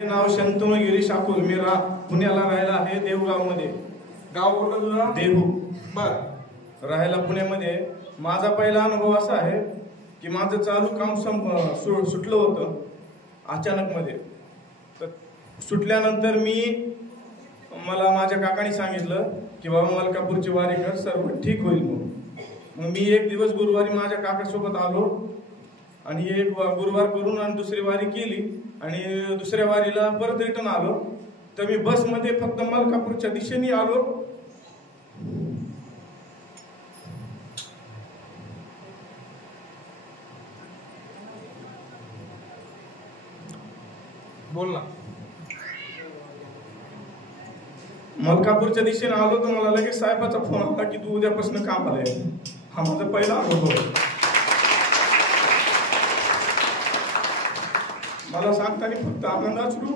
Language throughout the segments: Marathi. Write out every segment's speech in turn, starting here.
नाव शंतनू गिरीश अकुल. मी पुण्याला राहायला आहे देहूगाव मध्ये. गाव कुठलं तुझं? देहू. बर. राहायला पुण्यामध्ये. माझा पहिला अनुभव असा आहे की माझं चालू काम सुटलं होतं अचानक मध्ये. तर सुटल्यानंतर मला माझ्या काकांनी सांगितलं की बाबा मलकापूरची वारी कर, सर्व ठीक होईल. मग मी एक दिवस गुरुवारी माझ्या काकासोबत आलो आणि एक गुरुवार करून आणि दुसरी वारी केली आणि दुसऱ्या वारीला परत रिटर्न आलो. तर मी बसमध्ये फक्त मलकापूरच्या दिशेने आलो. बोल ना. मलकापूरच्या दिशेने आलो तर मला लगेच साहेबाचा फोन आला की तू उद्यापासून कामाला आहे. हा माझा पहिला अनुभव. मला सांगताना फक्त आनंद अश्रू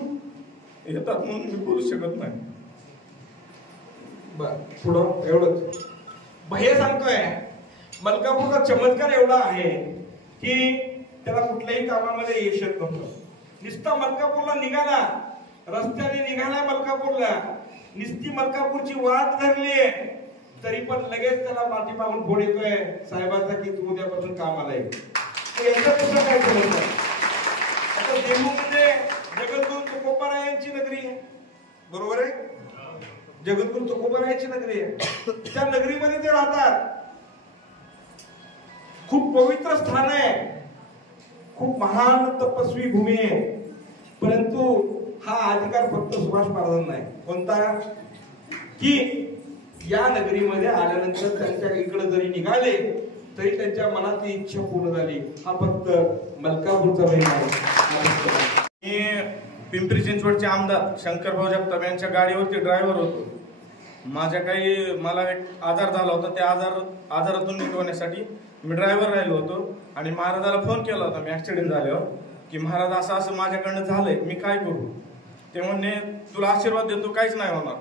येतात म्हणून मी बोलू शकत नाही. बर, पुढं एवढंच भैया सांगतोय. मलकापूरचा चमत्कार एवढा आहे की त्याला कुठल्याही कामामध्ये यश येत नव्हतं. नुसता मलकापूरला निघाला, रस्त्याने निघाला मलकापूरला, नुसती मलकापूरची वाट धरली तरी पण लगेच त्याला माती पाहून फोड येतोय साहेबांचा की तू उद्यापासून कामाला आहे. याच्यापेक्षा काय करत नाही. आता देहू म्हणजे जगद्गुरु तुकोबारायांची नगरी आहे, बरोबर आहे? जगद्गुरु तुकोबारायांची नगरी आहे. त्या नगरीमध्ये ते राहतात. खूप पवित्र स्थान आहे, खूप महान तपस्वी भूमी आहे. परंतु हा अधिकार फक्त सुभाष महाराजांना आहे. कोणता? की या नगरीमध्ये आल्यानंतर त्यांच्या इकडे जरी निघाले तरी त्यांच्या मनातली इच्छा पूर्ण झाली. हा फक्त मलकापूरचा महिमा आहे. मी पिंपरी चिंचवडचे आमदार शंकरभाऊ जगताप यांच्या गाडीवरती ड्रायव्हर होतो. मला एक आजार झाला होता. त्या आजारातून निघवण्यासाठी मी ड्रायव्हर राहिलो होतो आणि महाराजाला फोन केला होता मी ऍक्सिडेंट झाल्यावर की महाराज असं असं माझ्याकडनं झालंय, मी काय करू? ते म्हणणे तुला आशीर्वाद देतो, काहीच नाही होणार.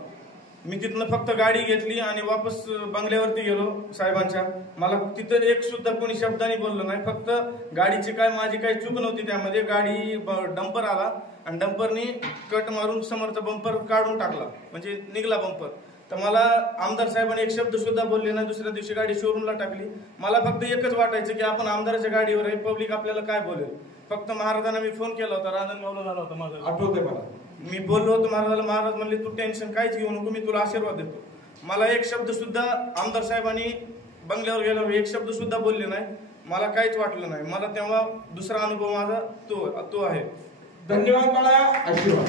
मी तिथनं फक्त गाडी घेतली आणि वापस बंगल्यावरती गेलो साहेबांच्या. मला तिथं एक सुद्धा कोणी शब्दाने बोललं नाही. फक्त गाडीची माझी काही चूक नव्हती त्यामध्ये. गाडी डंपर आला आणि डंपरनी कट मारून समोरचा बंपर काढून टाकला, म्हणजे निघला बंपर. तर मला आमदार साहेबांनी एक शब्द सुद्धा बोलले नाही. दुसऱ्या दिवशी गाडी शोरूमला टाकली. मला फक्त एकच वाटायचं की आपण आमदाराच्या गाडीवर आहे, पब्लिक आपल्याला काय बोलेल. फक्त महाराजांना मी फोन केला होता, राजनगावला झाला होता माझा, आठवतंय मला. मी बोललो होतो महाराजाला. महाराज म्हणले तू टेन्शन काहीच घेऊ नको, मी तुला आशीर्वाद देतो. मला एक शब्द सुद्धा आमदार साहेबांनी बंगल्यावर गेल्यावर एक शब्द सुद्धा बोलले नाही. मला काहीच वाटलं नाही. मला तेव्हा दुसरा अनुभव माझा तो आहे. धन्यवाद बाळा, आशीर्वाद.